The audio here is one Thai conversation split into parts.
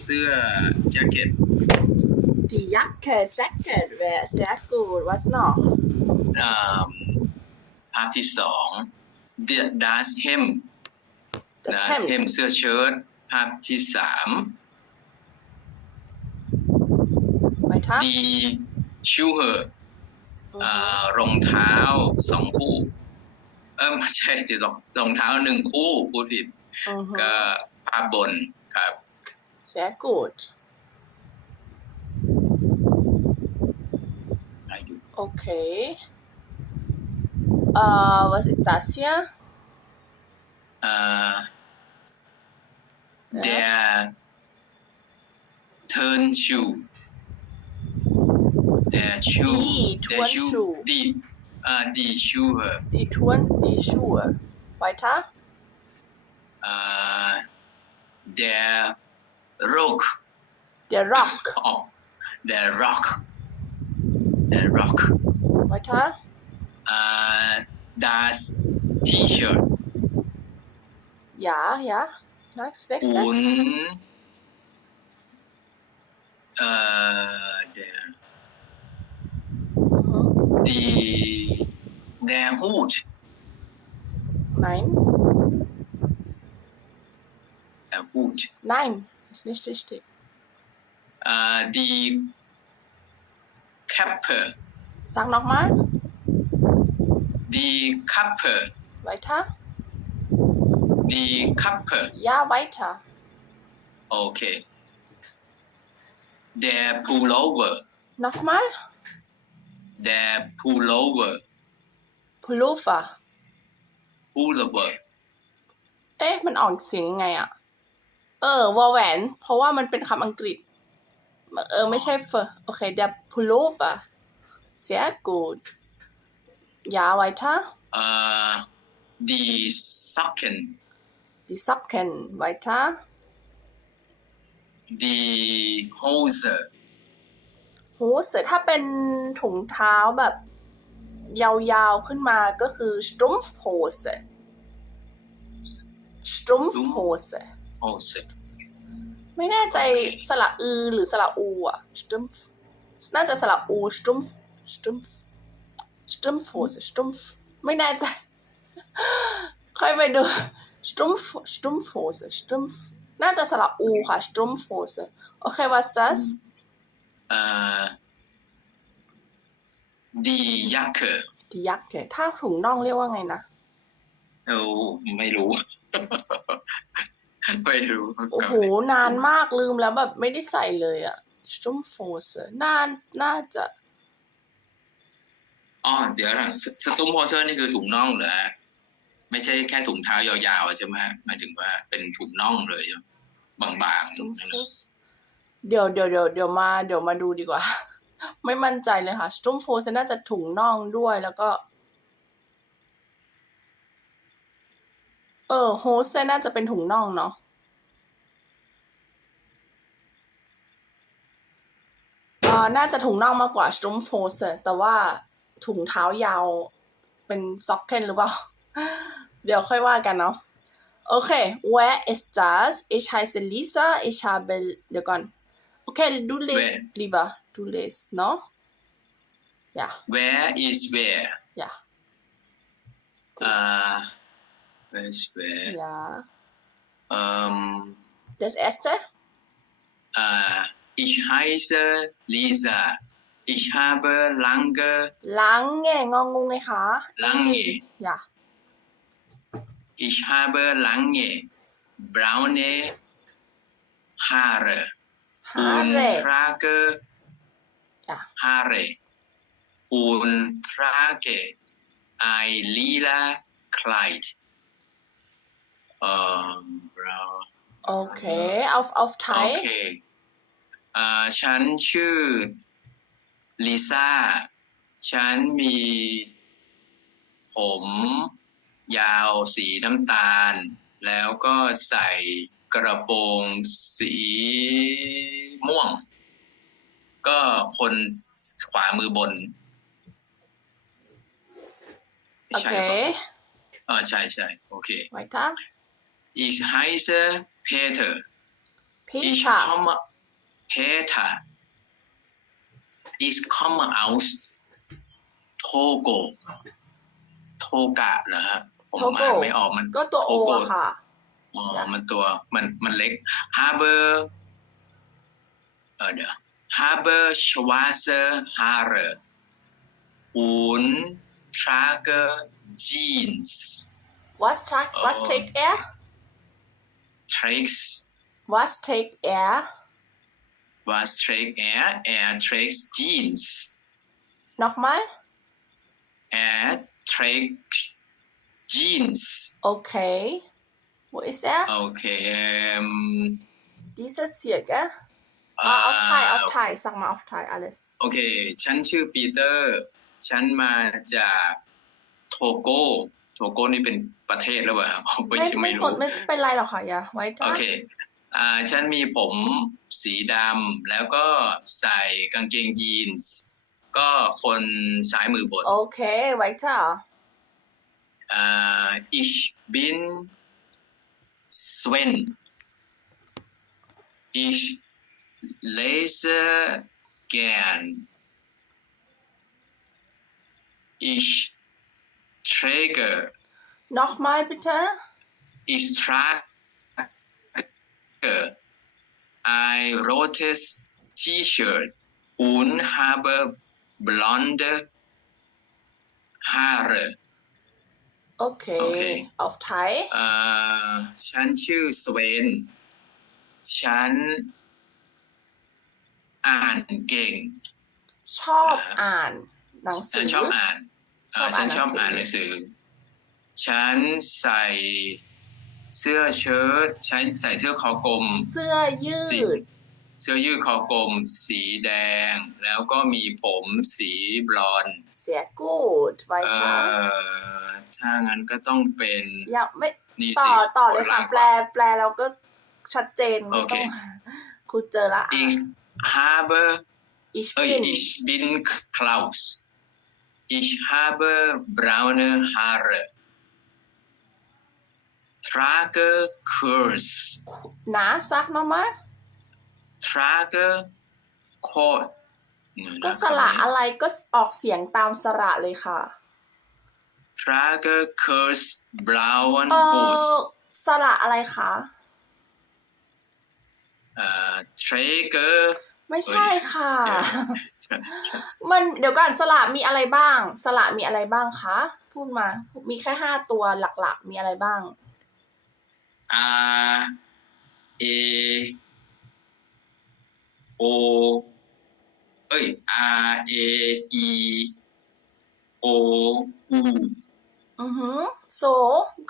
เสื้อแจ็คเก็ต Die Jacke, Jacket wäre sehr gut. Was noch? อ่าภาพที่สองเดดัสเฮม Das ดัสเฮม Hemd. เสื้อเชิ้ตภาพที่สาม Weiter. ดีชูเฮอร์ Mhm. อ่ารองเท้าสองคู่ เออไม่ใช่สิรองรองเท้าหนึ่งคู่พูดผิด Mhm. ก็ภาพบนครับ Sehr gut. อายุ Okay. Äh, was ist das hier? อ่า Ja. der turn shoe der shoe Die der Turnschuh. die อ่า die Schuhe Die Touren, die Schuhe. Weiter. อ่า der rock. The rock. Oh, the rock. The rock. What? Huh? Uh, das T-shirt. Yeah, yeah. Next, next, next. Un, uh, the the die, der Hut. Nein. Der Ist nicht richtig. äh, die Kappe Sag nochmal. die Kappe Weiter. die Kappe Ja, weiter. okay der Pullover Nochmal. der Pullover Pullover. Pullover เอ๊ะ มันออกเสียงยังไงอะ เออวอลแหวน เพราะว่ามันเป็นคำอังกฤษ เออ ไม่ใช่เฟอโอเค der Pullover sehr gut ja weiter äh, die Socken die Socken weiter die Hose โหเสร็จถ้าเป็นถุงเท้าแบบ ยาวๆขึ้นมาก็คือ Strumpfhose Strumpfhose Hose ไม่แน่ใจสระอือหรือสระอูอะ Strumpf น่าจะสระอู Strumpf Strumpf Strumpfhose Strumpf ไม่แน่ใจ ค่อยไปดู Strumpf Strumpfhose Strumpf น่าจะสระอูค่ะ Strumpfhose โอเค was das äh, die Jacke die Jacke ถ้าถุงน่องเรียกว่าไงนะโอ้ไม่รู้ ไม่รู้โอ้โหนานมากลืมแล้วแบบไม่ได้ใส่เลยอะ Strumpfhose น่าน่าจะอ๋อเดี๋ยวนะสสตุ้มโฮเซอร์นี่คือถุงน่องเหรอฮะไม่ใช่แค่ถุงเท้ายาวๆใช่ไหมฮะหมายถึงว่าเป็นถุงน่องเลยบางๆ Strumpfhose เดี๋ยวเดี๋ยวเดี๋ยวเดี๋ยวมา เดี๋ยวมาดูดีกว่า ไม่มั่นใจเลยค่ะ Strumpfhose น่าจะถุงน่องด้วยแล้วก็ เออโฮสน่าจะเป็นถุงน่องเนาะเออน่าจะถุงน่องมากกว่า Strumpfhose แต่ว่าถุงเท้ายาวเป็นซ็อกเก็ตหรือเปล่า เดี๋ยวค่อยว่ากันเนาะ Okay, where ist das? Ich heiße Lisa, ich habe, เดี๋ยวก่อน Okay, du liest Where? lieber, du liest, no? Ja, where is where ja, อ่า where is where Welches Ja. Ähm, das erste? Äh, ich heiße Lisa. Ich habe lange. Lange, ngongunge ha. Lange. Ja. Ich habe lange braune Haare. Haare. Und trage ja. Haare. Und trage ein lila Kleid. Ähm, brown. โอเค auf auf โอ Thai เคอ่าฉันชื่อลิซ่า ฉันมี ผมยาวสีน้ำตาล แล้วก็ใส่กระโปรงสีม่วง ก็คนขวามือบนโอเคใช่ปะเออใช่ใช่โอเค weiter Ich heiße Peter ich Peter komme Peter ich komme aus Togo โทกะเหรอฮะผม Togo อ่านไม่ออกมันก็ตัวโอ Togo อะค่ะอ๋อจ้ะมันตัวมันมันเล็ก Haber เออเดี๋ยว Haber Schwarze Haare und trage Jeans Was tag Was Oh. trägt er trägt Was trägt er was trägt er er trägt Jeans Nochmal er trägt Jeans Okay Wo ist er okay ähm, Dieses hier gell อ่า auf Thai auf Thai สั่งมา auf Thai alles โอเค ฉันชื่อปีเตอร์ ฉันมาจากโทโก โทโกนี่เป็นประเทศหรือเปล่าครับผมไม่ไม่ไม่รู้สนไม่เป็นไรหรอกค่ะอย่าไว้จ้าโอเคอ่าฉันมีผมสีดำแล้วก็ใส่กางเกงยีนส์ก็คนซ้ายมือบนโอเคไว้จ้าอ่า ich bin Sven ich lese gern ich träge Nochmal bitte ich trage ein rotes T-Shirt und habe blonde Haare โอเค โอเค auf Thai เอ่อฉันชื่อสเวน ฉัน อ่านเก่ง ชอบอ่านหนังสื ฉัน อ ชอบอ่าน ชอบเฉันชอบอ่าอ่านนหหนันังงสืสืออฉันใส่เสื้อเชิ้ตฉันใส่เสื้อคอกลม เสื้อยืสีดเสื้อยืดคอกลม สีแดง แล้วก็มีผมสีบลอนด์เสียกูดไว้เอ่จ้าอถ้างั้นก็ต้องเป็นอย่าไม่นี่ต่สิอต่อเลยค่ะโบราณแปลแปลเราก็ชัดเจนไม่โอเคต้องครูเจอละ Ich habe อิช Oi, บิน ich bin Klaus. Ich habe braune Haare. Trage Kurs. นะซักเนาะมะ Trage Kot. ก็สระอะไรก็ออกเสียงตามสระเลยค่ะ Trage Kurs blauen เออ Hose. สระอะไรคะ Äh, Träge. ไม่ใช่ค่ะเอ้ย มันเดี๋ยวก่อนสระมีอะไรบ้าง สระมีอะไรบ้างคะพูดมา มีแค่ห้าตัวหลักๆ มีอะไรบ้าง R A O เอ้ย R A E O U อือหือโซ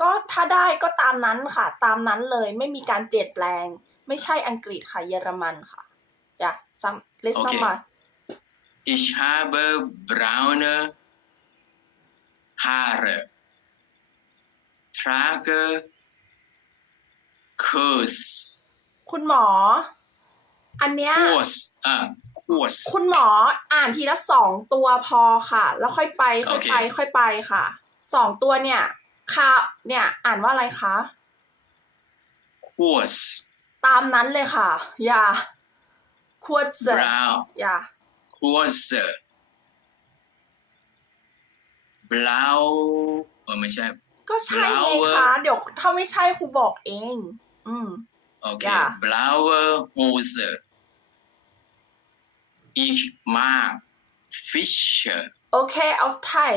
ก็ถ้าได้ก็ตามนั้นค่ะ ตามนั้นเลยไม่มีการเปลี่ยนแปลง ไม่ใช่อังกฤษค่ะ เยอรมันค่ะ อย่าซ้ำเลสโอเคน้ำมา Ich habe braune Haare. Trage Kurs. คุณหมอ อันเนี้ย Kurs. Ah, Kurs. คุณหมออ่านทีละสองตัวพอค่ะ แล้วค่อยไป ค่อยไป โอเค ค่อยไปค่ะสองตัวเนี่ยค่ะเนี่ย อ่านว่าอะไรคะ Kurs. ตามนั้นเลยค่ะ อย่าควรจะ Blau. อย่า Kurse. Blau. เออไม่ใช่ ก็ใช่ไง Blaue คะ เดี๋ยวถ้าไม่ใช่ครูบอกเอง อืม Okay. Ja. Blaue Hose. Ich mag Fische. โอเค auf Thai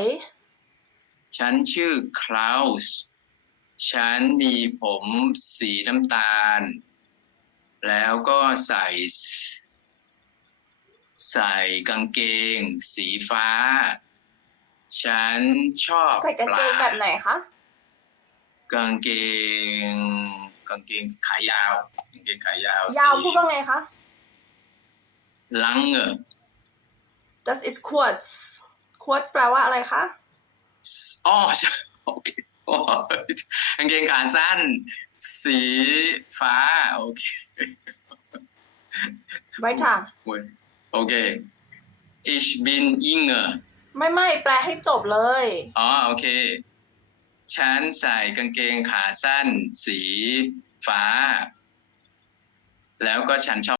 ฉันชื่อคลาวส์ฉันมีผมสีน้ำตาล แล้วก็ใส่ ใส่กางเกง สีฟ้า ฉันชอบใส่กางเกงปลแบบไหนคะ กางเกง กางเกงขายาว กางเกงขายาว ยาวพูดว่าไงคะ ลังเงอ das ist kurz kurz แปลว่าอะไรคะ อ๋อใช่โอเคอ๋อกางเกงขาสั้น สีฟ้า โอเคไว้ค่ะ โอเค ich bin Inge ไม่ไม่แปลให้จบเลย อ๋อโอเค ฉันใส่กางเกงขาสั้น สีฟ้า แล้วก็ฉันชอบ